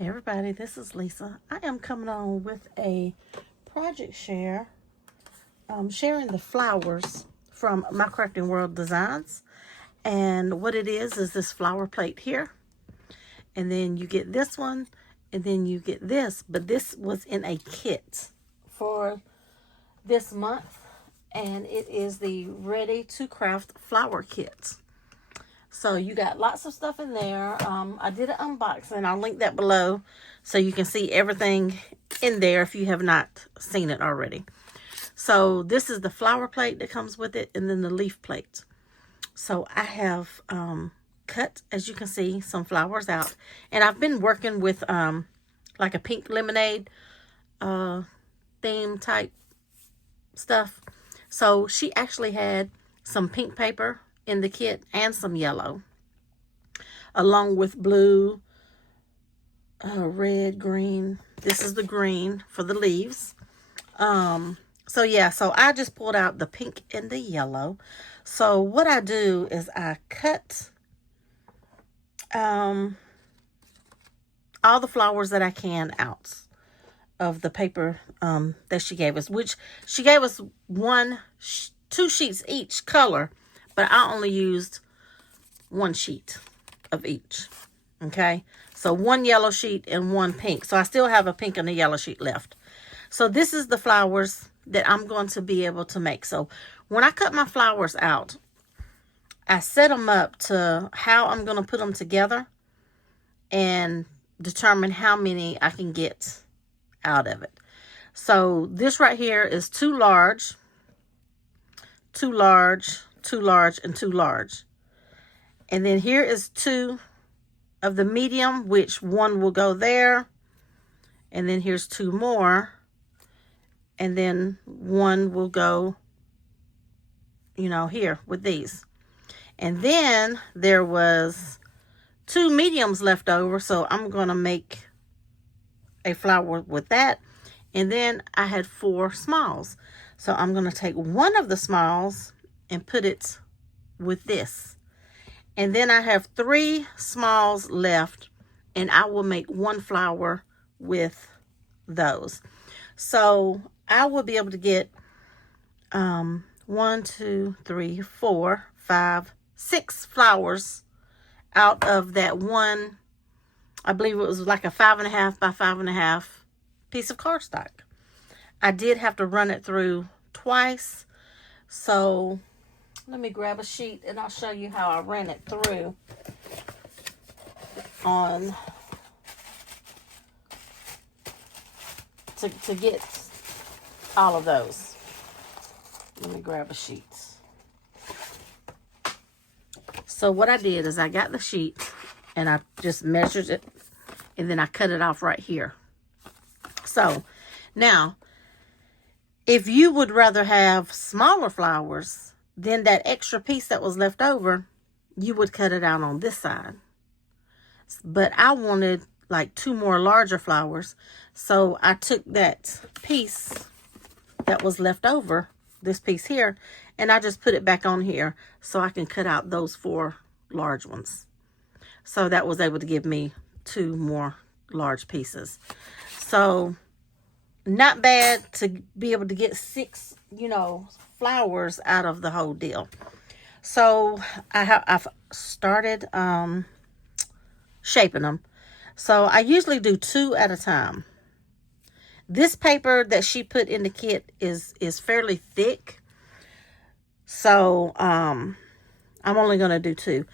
Hey everybody, this is Lisa. I am coming on with a project share, sharing the flowers from My Crafting World Designs. And what it is this flower plate here. And then you get this one, and then you get this. But this was in a kit for this month. And it is the Ready to Craft Flower Kit. So you got lots of stuff in there. I did an unboxing. I'll link that below so you can see everything in there if you have not seen it already. So this is the flower plate that comes with it, and then the leaf plate. So I have cut, as you can see, some flowers out. And I've been working with like a pink lemonade theme type stuff. So she actually had some pink paper in the kit and some yellow, along with blue, red, green. This is the green for the leaves. So yeah, so I just pulled out the pink and the yellow. So what I do is I cut all the flowers that I can out of the paper that she gave us, which she gave us two sheets each color, but I only used one sheet of each. Okay, so one yellow sheet and one pink. So I still have a pink and a yellow sheet left. So this is the flowers that I'm going to be able to make. So when I cut my flowers out, I set them up to how I'm going to put them together and determine how many I can get out of it. So this right here is too large, too large, too large, and too large. And then here is two of the medium, which one will go there. And then here's two more. And then one will go, here with these. And then there was two mediums left over. So I'm going to make a flower with that. And then I had 4 smalls. So I'm going to take one of the smalls and put it with this. And then I have 3 smalls left, and I will make one flower with those. So I will be able to get 1, 2, 3, 4, 5, 6 flowers out of that one. I believe it was like a 5.5 by 5.5 piece of cardstock. I did have to run it through twice. So let me grab a sheet and I'll show you how I ran it through on to get all of those. Let me grab a sheet. So what I did is I got the sheet and I just measured it, and then I cut it off right here. So now, if you would rather have smaller flowers, then that extra piece that was left over, you would cut it out on this side. But I wanted like 2 more larger flowers. So I took that piece that was left over, this piece here, and I just put it back on here so I can cut out those 4 large ones. So that was able to give me 2 more large pieces. So not bad to be able to get 6, flowers out of the whole deal. So I've started shaping them. So I usually do 2 at a time. This paper that she put in the kit is fairly thick. So I'm only going to do 2.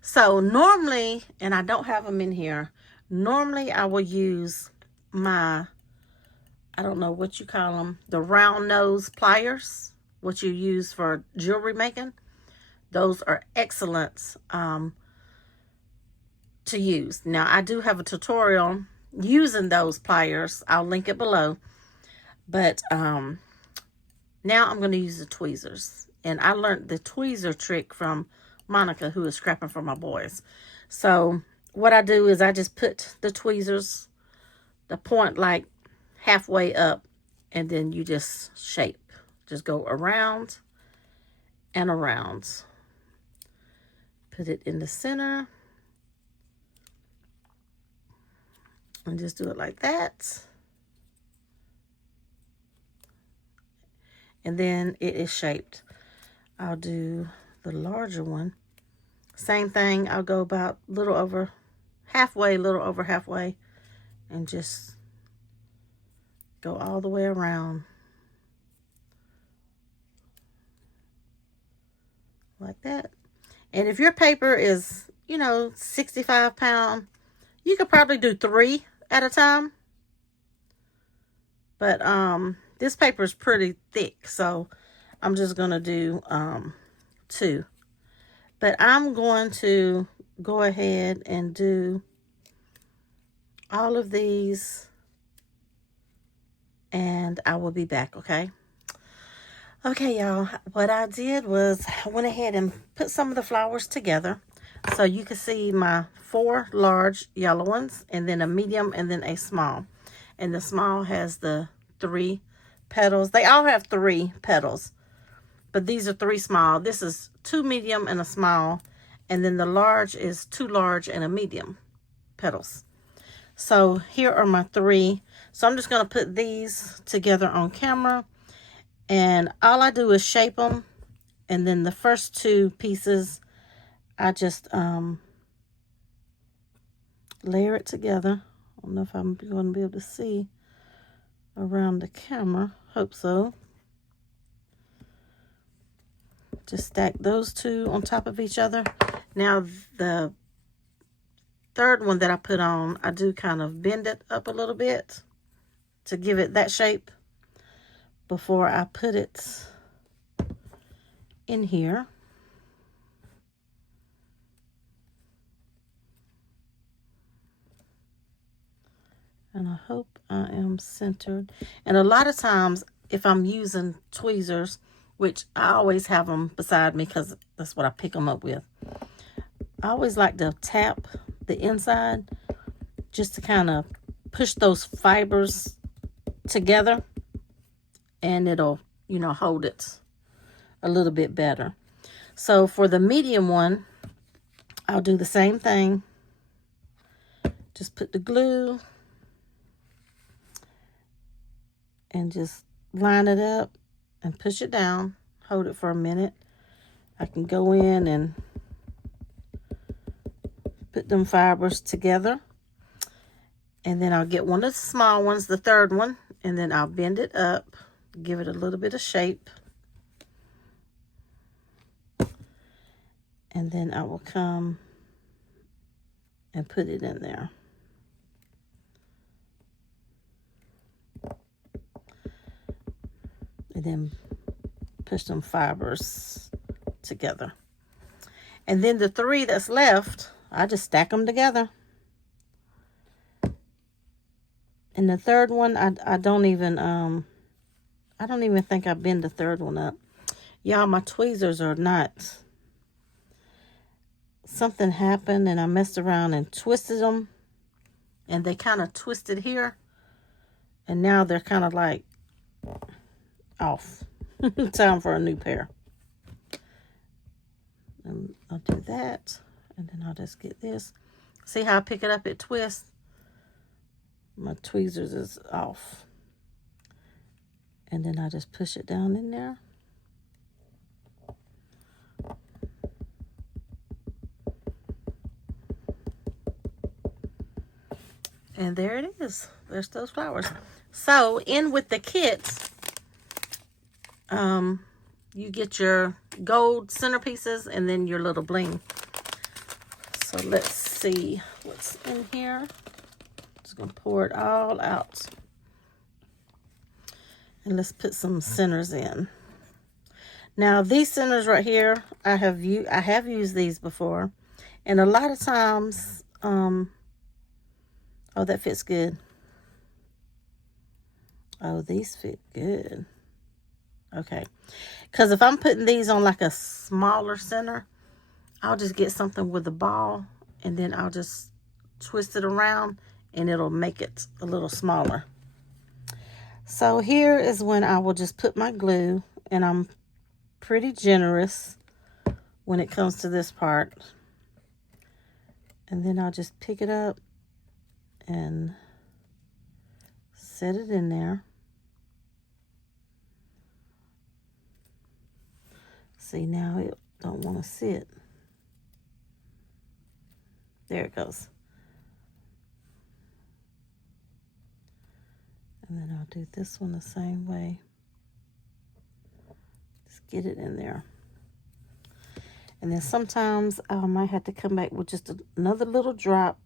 So normally, and I don't have them in here, normally I will use my, I don't know what you call them, the round nose pliers, what you use for jewelry making. Those are excellent to use. Now, I do have a tutorial using those pliers. I'll link it below. But now I'm going to use the tweezers. And I learned the tweezer trick from Monica, who is scrapping for my boys. So what I do is I just put the tweezers, the point like halfway up, and then you just shape. Just go around and around. Put it in the center. And just do it like that. And then it is shaped. I'll do the larger one. Same thing. I'll go about a little over halfway, and just go all the way around like that. And if your paper is, 65 pound, you could probably do 3 at a time. But this paper is pretty thick, so I'm just gonna do 2. But I'm going to go ahead and do all of these, and I will be back, okay? Okay, y'all, what I did was I went ahead and put some of the flowers together. So you can see my 4 large yellow ones, and then a medium, and then a small. And the small has the 3 petals. They all have 3 petals, but these are 3 small. This is 2 medium and a small, and then the large is 2 large and a medium petals. So here are my 3. So I'm just going to put these together on camera, and all I do is shape them, and then the first 2 pieces I just layer it together. I don't know if I'm going to be able to see around the camera. Hope so. Just stack those 2 on top of each other. Now the third one that I put on, I do kind of bend it up a little bit to give it that shape before I put it in here. And I hope I am centered. And a lot of times, if I'm using tweezers, which I always have them beside me because that's what I pick them up with, I always like to tap the inside just to kind of push those fibers together, and it'll, hold it a little bit better. So for the medium one, I'll do the same thing. Just put the glue and just line it up and push it down. Hold it for a minute. I can go in and put them fibers together. And then I'll get one of the small ones, the third one, and then I'll bend it up, give it a little bit of shape. And then I will come and put it in there. And then push some fibers together. And then the 3 that's left, I just stack them together. And the third one, I don't even think I bend the third one up. Y'all, my tweezers are not. Something happened and I messed around and twisted them. And they kind of twisted here. And now they're kind of like off. Time for a new pair. And I'll do that. And then I'll just get this. See how I pick it up, it twists? My tweezers is off. And then I just push it down in there. And there it is. There's those flowers. So in with the kit, you get your gold centerpieces and then your little bling. So let's see what's in here. Just gonna pour it all out. And let's put some centers in. Now these centers right here, I have used these before. And a lot of times, oh, that fits good. Oh, these fit good. Okay. Because if I'm putting these on like a smaller center, I'll just get something with a ball and then I'll just twist it around and it'll make it a little smaller. So here is when I will just put my glue, and I'm pretty generous when it comes to this part. And then I'll just pick it up and set it in there. See, now it don't want to sit. There it goes. And then I'll do this one the same way. Just get it in there. And then sometimes I might have to come back with just another little drop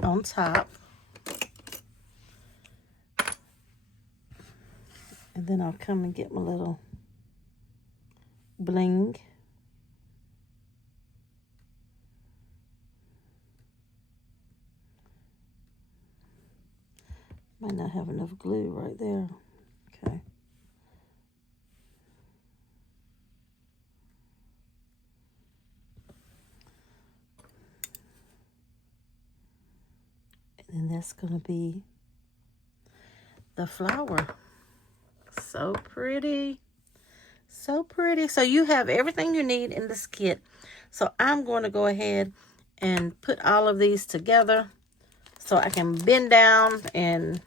on top. And then I'll come and get my little bling. Might not have enough glue right there. Okay. And that's going to be the flower. So pretty. So pretty. So you have everything you need in this kit. So I'm going to go ahead and put all of these together so I can bend down and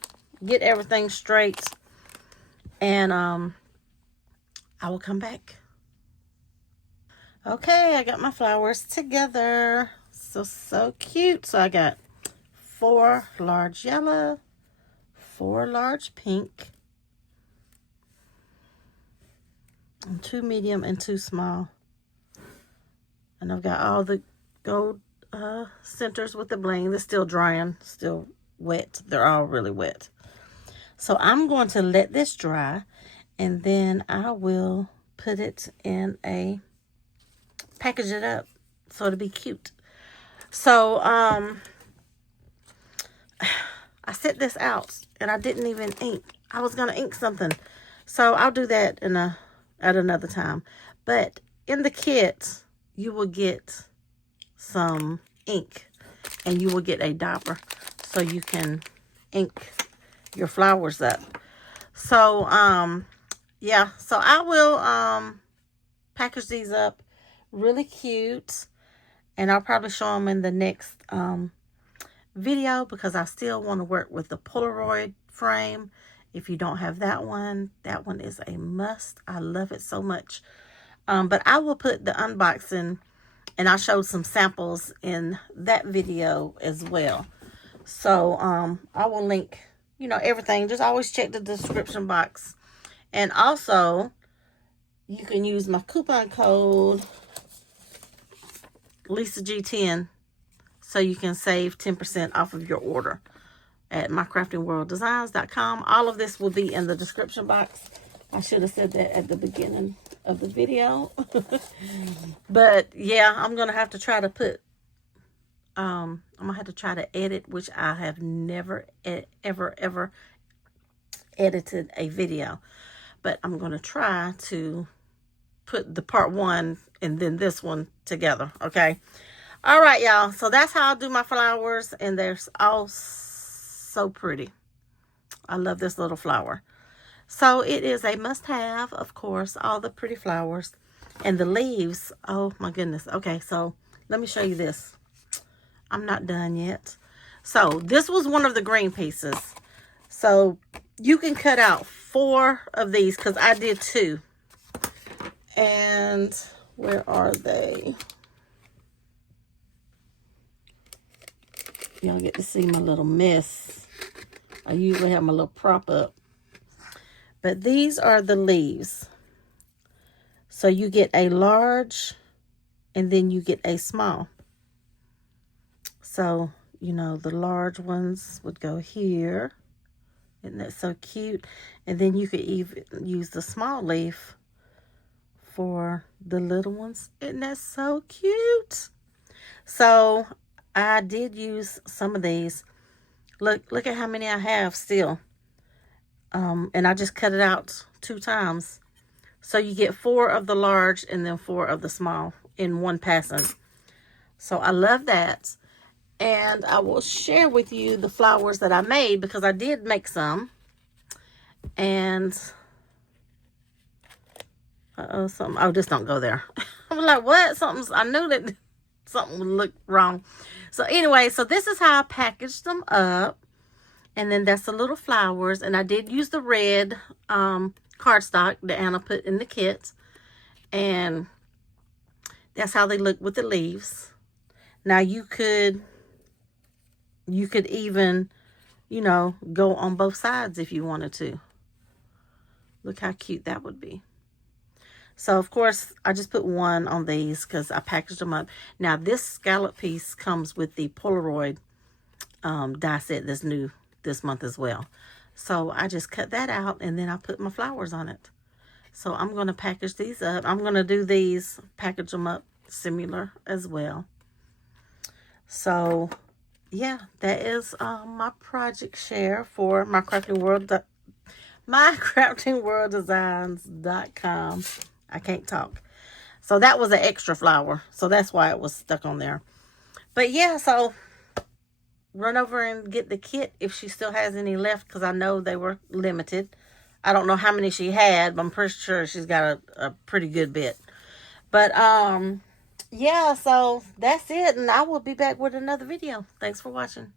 get everything straight. And I will come back. Okay, I got my flowers together. So cute. So I got 4 large yellow, 4 large pink, and 2 medium and 2 small. And I've got all the gold centers with the bling. They're still drying, still wet. They're all really wet. So I'm going to let this dry, and then I will put it in a, package it up so it'll be cute. So I set this out and I didn't even ink. I was going to ink something. So I'll do that at another time. But in the kit, you will get some ink and you will get a dopper so you can ink your flowers up. So, yeah. So I will package these up really cute. And I'll probably show them in the next video because I still want to work with the Polaroid frame. If you don't have that one is a must. I love it so much. But I will put the unboxing, and I showed some samples in that video as well. So I will link, everything. Just always check the description box. And also, you can use my coupon code LisaG10 so you can save 10% off of your order at mycraftingworlddesigns.com. All of this will be in the description box. I should have said that at the beginning of the video. But yeah, I'm gonna have to try to put I'm gonna have to try to edit, which I have never ever edited a video, but I'm gonna try to put the part 1 and then this one together. Okay. All right, y'all. So that's how I do my flowers, and they're all so pretty. I love this little flower. So it is a must-have, of course, all the pretty flowers. And the leaves, oh my goodness. Okay, so let me show you this. I'm not done yet. So this was one of the green pieces. So you can cut out 4 of these because I did 2. And where are they? Y'all get to see my little mess. I usually have my little prop up. But these are the leaves. So you get a large and then you get a small. So, the large ones would go here. Isn't that so cute? And then you could even use the small leaf for the little ones. Isn't that so cute? So I did use some of these. Look at how many I have still. And I just cut it out 2 times. So you get 4 of the large and then 4 of the small in one passing. So I love that. And I will share with you the flowers that I made because I did make some. And oh, this don't go there. I was like, what? I knew that something would look wrong. So anyway, so this is how I packaged them up. And then that's the little flowers. And I did use the red cardstock that Anna put in the kit. And that's how they look with the leaves. Now you could even, you know, go on both sides if you wanted to. Look how cute that would be. So, of course, I just put one on these because I packaged them up. Now, this scallop piece comes with the Polaroid die set that's new this month as well. So, I just cut that out and then I put my flowers on it. So, I'm going to package these up. I'm going to do these, package them up similar as well. So, yeah, that is my project share for mycraftingworlddesigns.com. I can't talk. So that was an extra flower. So that's why it was stuck on there. But yeah, so run over and get the kit if she still has any left, because I know they were limited. I don't know how many she had, but I'm pretty sure she's got a pretty good bit. But yeah, so that's it. And I will be back with another video. Thanks for watching.